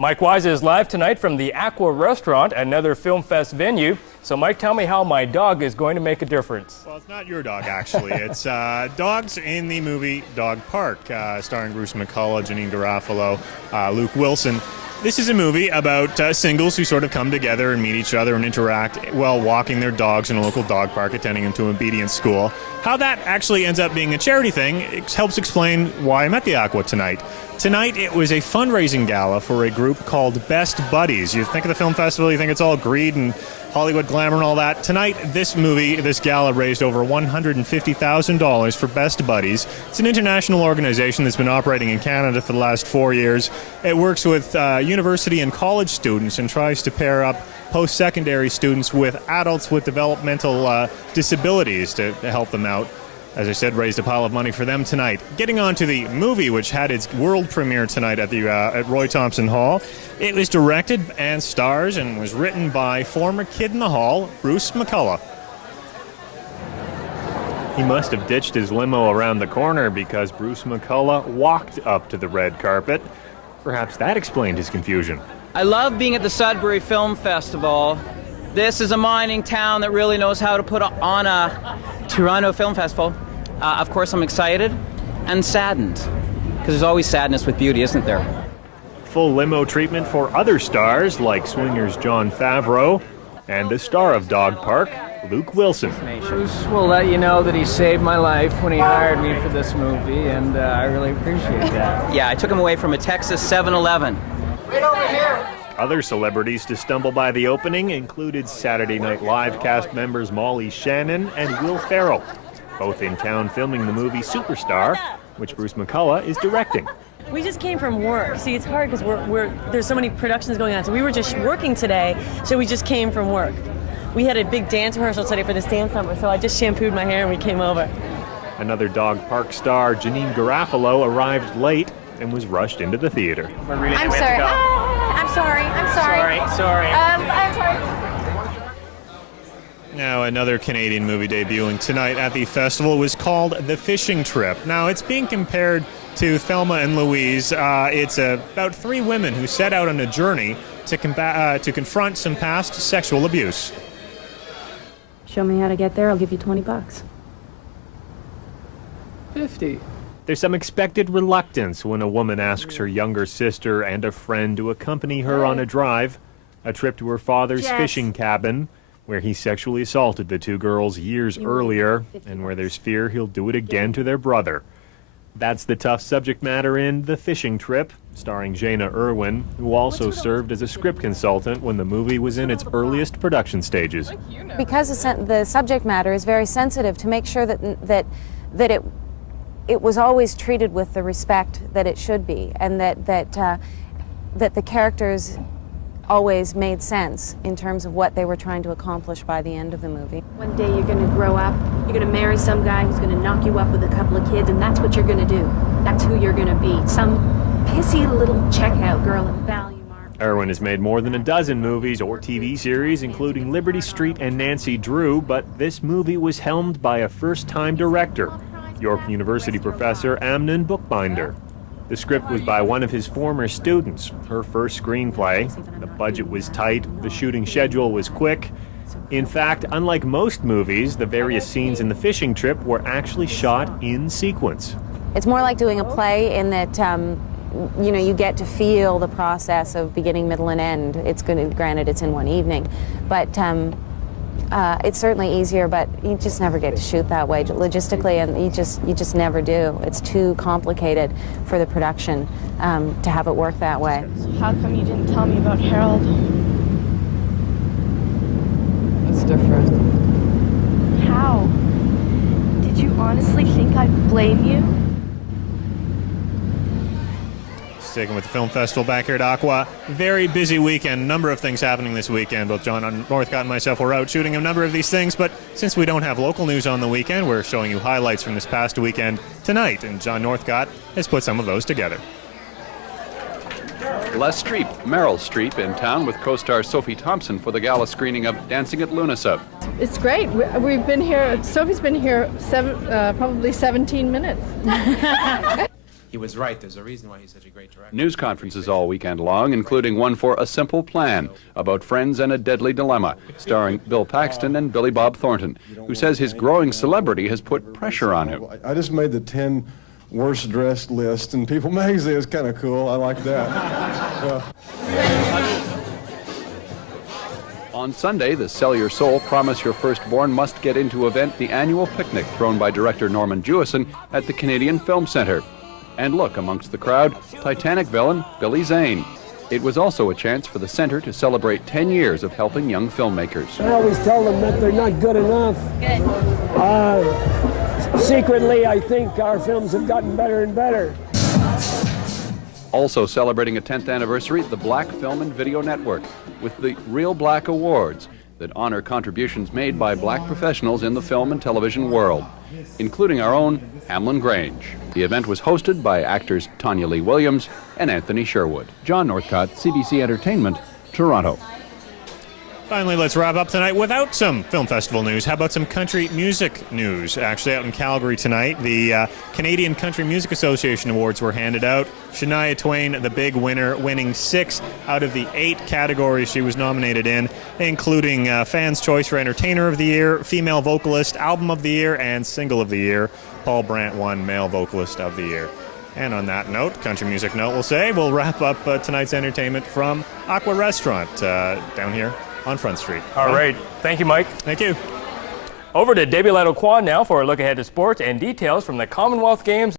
Mike Wise is live tonight from the Aqua Restaurant, another Film Fest venue. So Mike, tell me how my dog is going to make a difference. Well, it's not your dog, actually. It's dogs in the movie Dog Park, starring Bruce McCulloch, Janine Garofalo, Luke Wilson. This is a movie about singles who sort of come together and meet each other and interact while walking their dogs in a local dog park, attending them to an obedience school. How that actually ends up being a charity thing helps explain why I'm at the Aqua tonight. Tonight, it was a fundraising gala for a group called Best Buddies. You think of the film festival, you think it's all greed and Hollywood glamour and all that. Tonight, this gala raised over $150,000 for Best Buddies. It's an international organization that's been operating in Canada for the last 4 years. It works with university and college students and tries to pair up post-secondary students with adults with developmental disabilities to help them out. As I said, raised a pile of money for them tonight. Getting on to the movie, which had its world premiere tonight at Roy Thompson Hall. It was directed and stars and was written by former Kid in the Hall, Bruce McCulloch. He must have ditched his limo around the corner because Bruce McCulloch walked up to the red carpet. Perhaps that explained his confusion. I love being at the Sudbury Film Festival. This is a mining town that really knows how to put on a Toronto Film Festival. Of course, I'm excited and saddened, because there's always sadness with beauty, isn't there? Full limo treatment for other stars like swingers Jon Favreau and the star of Dog Park, Luke Wilson. Bruce will let you know that he saved my life when he hired me for this movie, and I really appreciate that. Yeah, I took him away from a Texas 7-Eleven. Right over here! Other celebrities to stumble by the opening included Saturday Night Live cast members Molly Shannon and Will Ferrell, both in town filming the movie Superstar, which Bruce McCulloch is directing. We just came from work. See, it's hard because there's so many productions going on. So we were just working today, so we just came from work. We had a big dance rehearsal today for this dance number, so I just shampooed my hair and we came over. Another Dog Park star, Janine Garofalo, arrived late and was rushed into the theater. I'm sorry. I'm sorry. Sorry. I'm sorry. Now, another Canadian movie debuting tonight at the festival was called The Fishing Trip. Now, it's being compared to Thelma and Louise. It's about three women who set out on a journey to confront some past sexual abuse. Show me how to get there, I'll give you $20. 50. There's some expected reluctance when a woman asks her younger sister and a friend to accompany her on a drive, a trip to her father's fishing cabin, where he sexually assaulted the two girls years earlier, and where there's fear he'll do it again to their brother. That's the tough subject matter in The Fishing Trip, starring Jaina Irwin, who also served as a script consultant when the movie was in its earliest production stages. Because the subject matter is very sensitive, to make sure that it was always treated with the respect that it should be, and that the characters always made sense in terms of what they were trying to accomplish by the end of the movie. One day you're going to grow up, you're going to marry some guy who's going to knock you up with a couple of kids, and that's what you're going to do. That's who you're going to be. Some pissy little checkout girl in Value Mart. Irwin has made more than a dozen movies or TV series, including Liberty Street and Nancy Drew, but this movie was helmed by a first-time director, York University professor Amnon Bookbinder. The script was by one of his former students, her first screenplay. The budget was tight, the shooting schedule was quick. In fact, unlike most movies, the various scenes in The Fishing Trip were actually shot in sequence. It's more like doing a play in that, you get to feel the process of beginning, middle, and end. Granted, it's in one evening, but it's certainly easier, but you just never get to shoot that way logistically, and you just never do. It's too complicated for the production to have it work that way. How come you didn't tell me about Harold? That's different. How? Did you honestly think I'd blame you? Sticking with the film festival back here at Aqua. Very busy weekend. Number of things happening this weekend. Both John Northcott and myself were out shooting a number of these things, but since we don't have local news on the weekend, we're showing you highlights from this past weekend tonight, and John Northcott has put some of those together. Les Streep, Meryl Streep, in town with co-star Sophie Thompson for the gala screening of Dancing at Luna Sub. It's great. We've been here, Sophie's been here probably 17 minutes. he was right. There's a reason why he's such a great director. News conferences all weekend long, including one for A Simple Plan, about friends and a deadly dilemma, starring Bill Paxton and Billy Bob Thornton, who says his growing celebrity has put pressure on him. I just made the 10 worst dressed list in People magazine. It's kind of cool. I like that. On Sunday, the Sell Your Soul, Promise Your Firstborn Must Get Into event, the annual picnic thrown by director Norman Jewison at the Canadian Film Centre. And look, amongst the crowd, Titanic villain Billy Zane. It was also a chance for the Centre to celebrate 10 years of helping young filmmakers. I always tell them that they're not good enough. Secretly, I think our films have gotten better and better. Also celebrating a 10th anniversary, the Black Film and Video Network, with the Real Black Awards that honor contributions made by black professionals in the film and television world, including our own Hamlin Grange. The event was hosted by actors Tanya Lee Williams and Anthony Sherwood. John Northcott, CBC Entertainment, Toronto. Finally, let's wrap up tonight without some film festival news. How about some country music news? Actually, out in Calgary tonight, the Canadian Country Music Association Awards were handed out. Shania Twain, the big winner, winning 6 out of the 8 categories she was nominated in, including Fans' Choice for Entertainer of the Year, Female Vocalist, Album of the Year, and Single of the Year. Paul Brandt won Male Vocalist of the Year. And on that note, country music note, we'll wrap up tonight's entertainment from Aqua Restaurant down here on Front Street. All right. Thank you, Mike. Thank you. Over to Debbie Leto-Kwan now for a look ahead to sports and details from the Commonwealth Games.